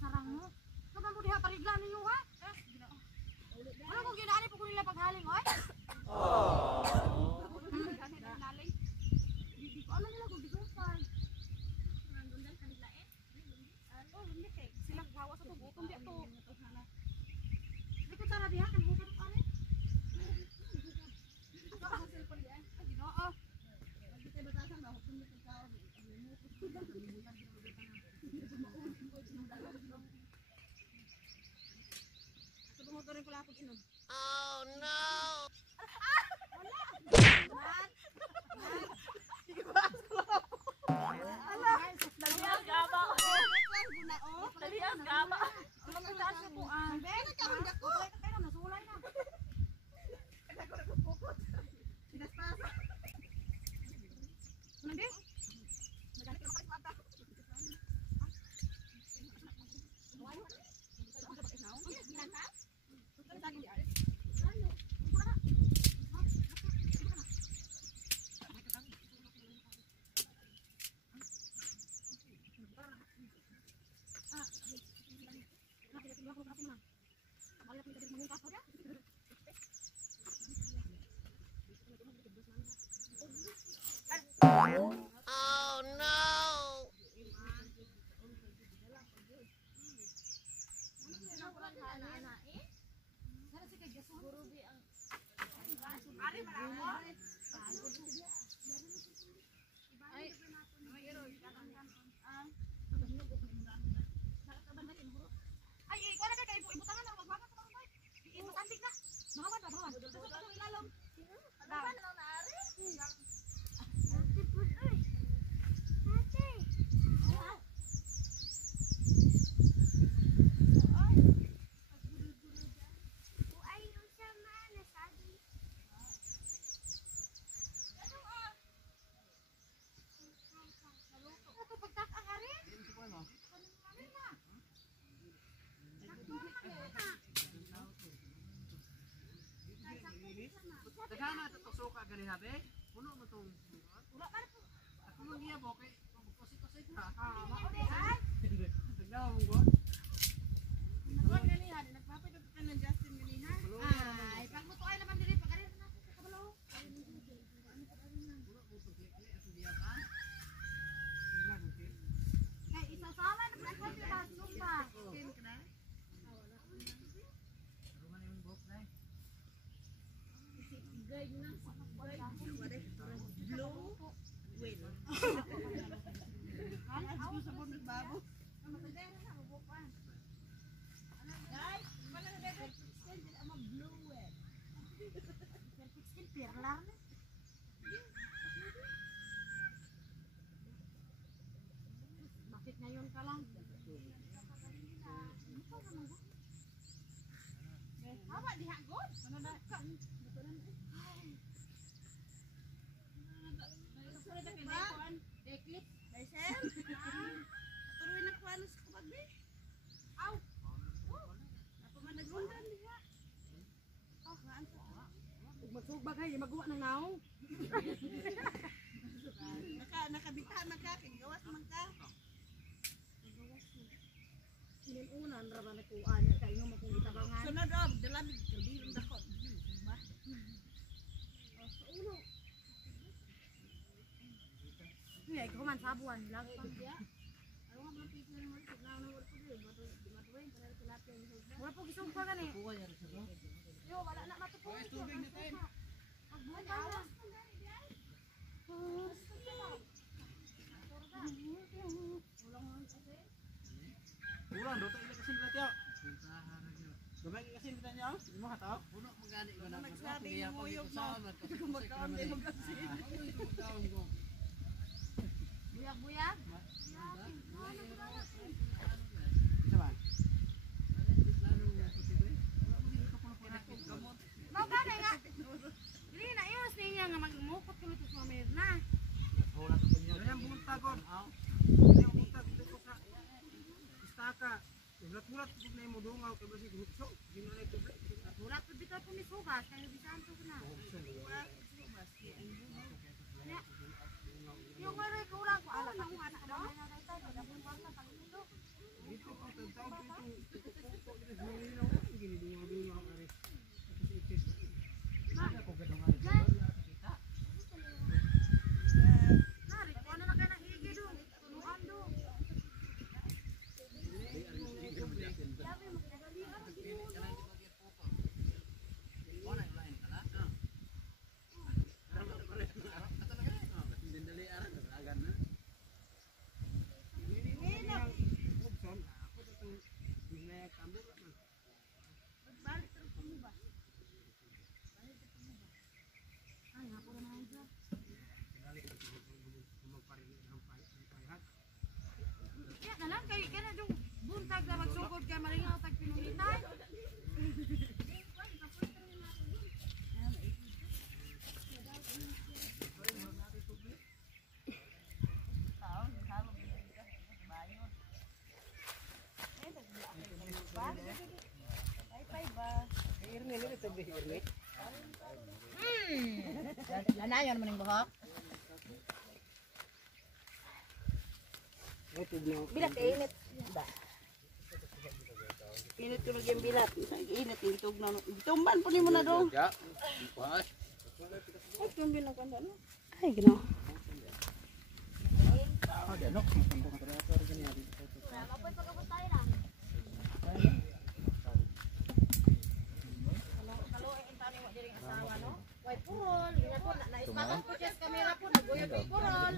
sarang mo. Kapan mo diha parigla ninyo ha? Ano kung ginaan po ko nila paghaling oy? Hindi ko alam nila kung di ko pa. Nandundan kanila eh. Oh, hindi kay silang gawa sa tubuton di ato. Di ko tara diha kan bukan pa rin. Ako sa cellphone diha. Ginoo. Hindi kay batasan ba hukun ni tao. Oh no! Oh no! Ay, ikaw na kay ibu tangan na magbaga ka ba? Ibu antik na. Bahawan ba bahawan? Sa ilalom. Daw. Dagana to suka gali habe. Puno mo tong suka. Wala pa po. Ako mo giya bo kay kusit-kusit na. Mao di ay. Dagdaw mo go. Nagwan ganihan, nagpapay ka ng Justin ganihan. Ay, pag mo tuay naman diri pag ari na sa kabalo. Puno mo to kay ato diya ka. Kay isasama na sa kanila sumba. Kin kana? Ruman yung box dai. Blue whale. Ako sa bundok babo. Guys, wala na bebe. Still ama blue whale. Still perlar na. Bakit ngayon ka lang? Hawa diha god. Ano na ka? Eclipse, Marcel? Turuin na kuha sa kapagbi. Aw! Ako man nagrundan niya. Oh, gaan sa. Magsubag hay, magawa ng naong. Nakabitahan man ka, kay gawas man ka. Sinunan ra ba nakuan niya kay mo kung gitabangan. Sunod ob, dalamig bilong dako. Diba? Oh, sa ulo. Iya, ikaw man sabuan lang pang dia. Ano nga mga picture mo sa na wala ko dili, matuwin para tilapia ni Hulda. Wala po gisumpa gani. Kuha niya sa bro. Yo, wala na matupo. Ay tubig na tayo. Pagbuhat awas ko na ni Biay. Kurang do tayo kasi dito yo. Gamay kasi dito niyo. Imo hataw. Puno magani iba na. Nagsabi ng nguyog mo. Kumakaon din mo kasi. Buyag-buyag? Mau gani nga. Dili na iwas niya nga magmukot ko luto sa Mirna. Wala ko niyo. Yang buntagon. Yang buntag dito sa istaka. Ulat-ulat pud na imo dungaw kay basi gutso. Dino na tubig. Ulat pud bitaw po ni Sugas kay bisan to na. Yung maray kulang ko ala na anak na na tayo dabong bangka pagluto. Dito ko tawag kahit tambor man. Balik terus kamu ba? Ay, hapon na lang dyan. Dali magparinig ng payhat. Kaya na lang, kaya na yung buntag na magsugod kaya maringaw tag pinungitan. Lanayon naman yung buhok. Bilat init. Init ko nagyang bilat. Init yung tugnaw. Tumban po ni mo na doon. Ay, tumban na kanda no. Ay, gino. White purol. Ganyan po. Naispakan po siya sa camera po. Naguyod yung purol.